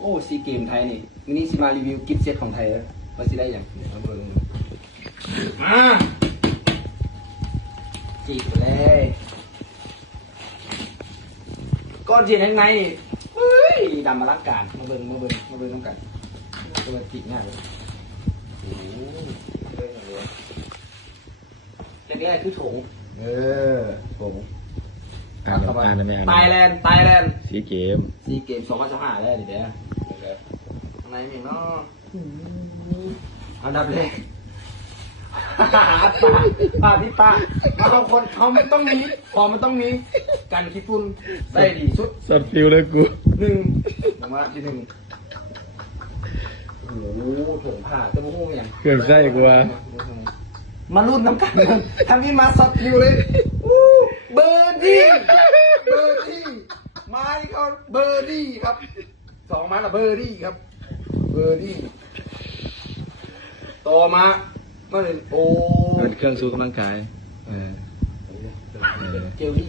โอ้ซีเกมไทยนี่มินิสิมารีวิวกิฟต์เซตของไทยแล้วว่าสิได้อย่างมาเบิ่งมาจีบเลยก้อนจีนข้างในนี่เฮ้ยดำมาลักการมาเบิ่งน้ำกันตัวจีบง่ายเลยโอ้แรกๆคือโถงโถงอ่านไม่อ่าน ไทยแลนด์ซีเกม2025แล้วนี่เด้อข้างในมีเนาะอันดับแรกป้าพี่ป้าเอาคนเขามันต้องมีพอมันต้องมีกันขี้ฝุ่นได้ดีสุด สัตว์ฟิวเลยกู ผมว่าที่โอ้โหถุงผ้าจะโม่ยัง เครื่องใส่กูว่า มารุ่นน้ำกันทำนี่มาสัตว์ฟิวเลยเบอร์ดี้ไม้เขาเบอร์ดี้ครับ2 ไม้ละเบอร์ดี้ครับเบอร์ดี้ต่อมาก็เป็นเป็นเครื่องสู้กำลังกายเจลลี่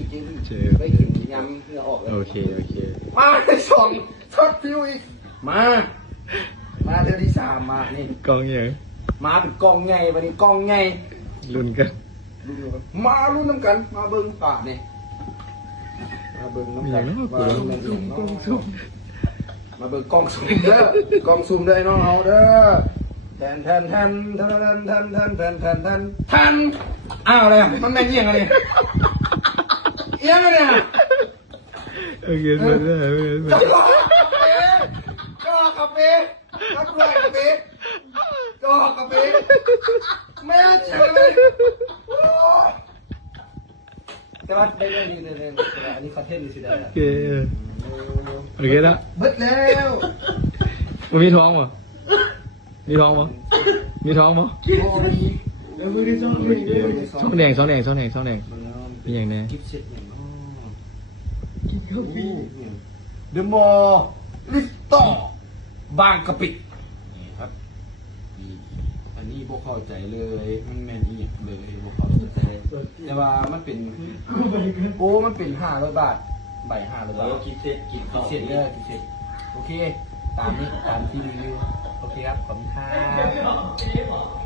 ไม่กินยำเหงื่อออกเลยโอเคมาสองช็อตฟิวอีกมาเดือนที่ 3มานี่ กองยัง มาเป็นกองไงวันนี้กองไง ลุ้นกัน มาลุ้นน้ำกันมาเบิ้งป่าเนี่ยมาเบิ้งน้ำกันมาลุ้นน้ำกันมาเบิ้งกองซุ่มเด้อกองซุ่มเด้อน้องเอาเด้อแทนอ้าวอะไรมันแม่งเอียงอะไรเอียงอะไรโอเคไม่จ่อกาแฟนักเรียนกาแฟจ่อกาแฟแม่เจ๋งเลยแต่ว่าได้ดีอันนี้คอนเทนต์ดีสิได้โอเคละเบิดแล้ว มันมีท้องมั้ยมีท้องมั้ยช่องแดงเป็นอย่างนี้กิฟต์เซ็ตอย่างกินข้าวปีเดอะมอลล์ลิฟต่อบางกะปินี่ครับอันนี้พวกเข้าใจเลยมันแมนอีกเลยพวกเข้าใจแต่ว่ามันเป็นมันเป็น500 บาทใบ500 บาทกิฟต์เซ็ตเลยกิฟต์เซ็ตโอเคตามที่รีวิวโอเคครับขอบคุณครับ